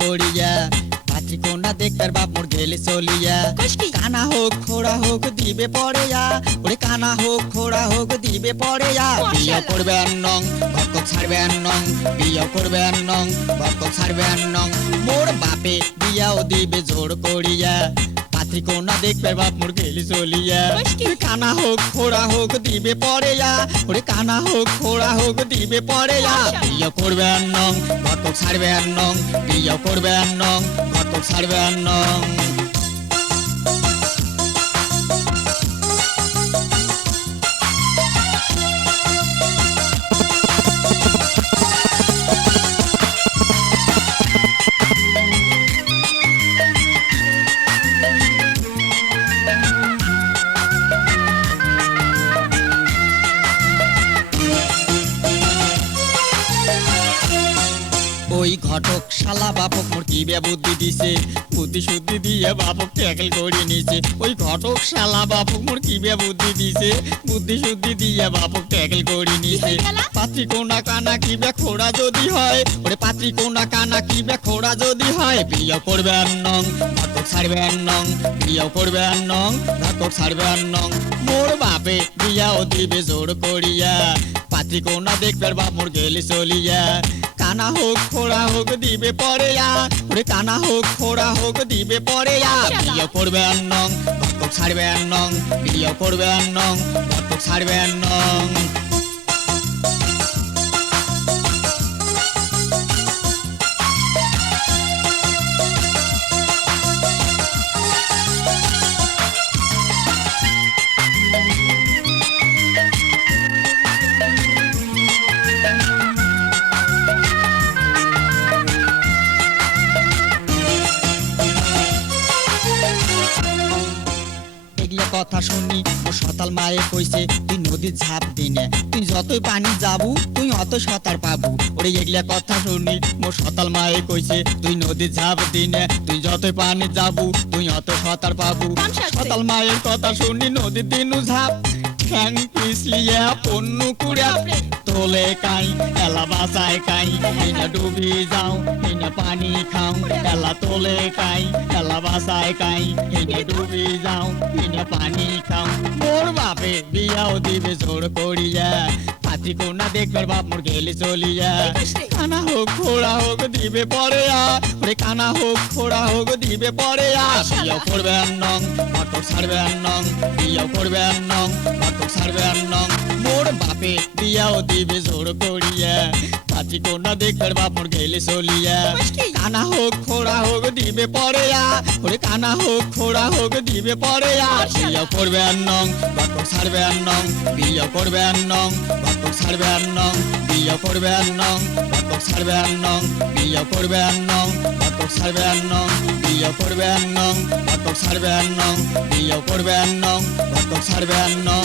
করিয়া পাত্রী কন্যা দেখবার বাপ মোর গেলে চলিয়া কানা হোক খোড়া হোক দিবে পড়েয়া ওরে কানা হোক খোড়া হোক দিবে পড়েয়া বিয়ে করবে নং ভক্ত ছাড়বে নং বিয়ে করবে নং ভক্ত ছাড়বে নং মোর বাপে বিয়াও দিবে জোর করিয়া পাত্রী কন্যা দেখবে বাপ মোর গেলি চলিয়া কানা হোক খোড়া হোক দিবে পড়েয়া ওরে কানা হোক খোড়া হোক দিবে পড়েয়া বিয়ে করবে নং ভক্ত ছাড়বে নং বিয়ে করবে নং ভক্ত ছাড়বে নং। ওই ঘটক শালা বাপক মোর কি বুদ্ধি দিছে বুদ্ধি শুদ্ধি দিয়ে বাপক ট্যাকেল করে নিছে ওই ঘটক শালা বাপক মোর কি বুদ্ধি দিছে বুদ্ধি শুদ্ধি দিয়ে বাপক ট্যাকেল করে নিছে পাত্রী কোনা কানা কি খোড়া যদি হয় ওরে পাত্রী কোনা কানা কি খোড়া যদি হয় বিয়ে করবে নং ঘটক ছাড়বে নং বিয়ে করবে নং ঘটক ছাড়বে নং মোর বাপে বিয়াও দিবে জোর করিয়া পাত্রী কোনা দেখবার বাপ মোর গেলে চলিয়া কানা হোক খোড়া হোক দিবে পড়েয়া ওরে কানা হোক খোড়া হোক দিবে পড়েয়া বিয়ে করবে নং ঘটক ছাড়বে নং বিয়ে করবে নং ঘটক ছাড়বে নং। কথা শুনি ও সতাল মায়ে কইছে তুই নদীর ঝাঁপ দিনে তুই যতই পানি যাবু তুই অত সাঁতার পাবু ওরে এগুলা কথা শুনি মোর সতাল মায়ে কইছে তুই নদীর ঝাঁপ দিনে তুই যতই পানি যাবু তুই অত সাঁতার পাবু সতাল মায়ের কথা শুনি নদীর দিনু ঝাঁপ ঠ্যাং পিছলিয়া পন্নু কুড়া তোলে কাই এলা বাসায় কাই হিনা ডুবি যাও হিনা পানি খাও এলা তোলে কাই এলা বাসায় কাই হিনা ডুবি যাও হিনা পানি খাও মোর বাপে বিয়াও দিবে জোর করিয়া পাত্রী কন্যা দেখবার বাপ মোর গেলে চলিয়া কানা হোক খোড়া হোক দিবে পড়েয়া ওরে কানা হোক খোড়া হোক দিবে পড়েয়া বিয়ে করবে নং ঘটক ছাড়বে নং বিয়ে করবে নং ঘটক ছাড়বে নং মোর বাপে বিয়াও দিবে জোর করিয়া পাত্রী কন্যা দেখবার বাপ মোর গেলে চলিয়া কানা হোক খোড়া হোক দিবে পড়েয়া ওরে কানা হোক খোড়া হোক দিবে পড়েয়া বিয়ে করবে নং ঘটক ছাড়বে নং বিয়ে করবে নং ঘটক ছাড়বে নং বিয়ে করবে নং ঘটক ছাড়বে নং বিয়ে করবে নং ঘটক ছাড়বে নং বিয়ে করবে নং ঘটক ছাড়বে নং বিয়ে করবে নং ঘটক ছাড়বে নং।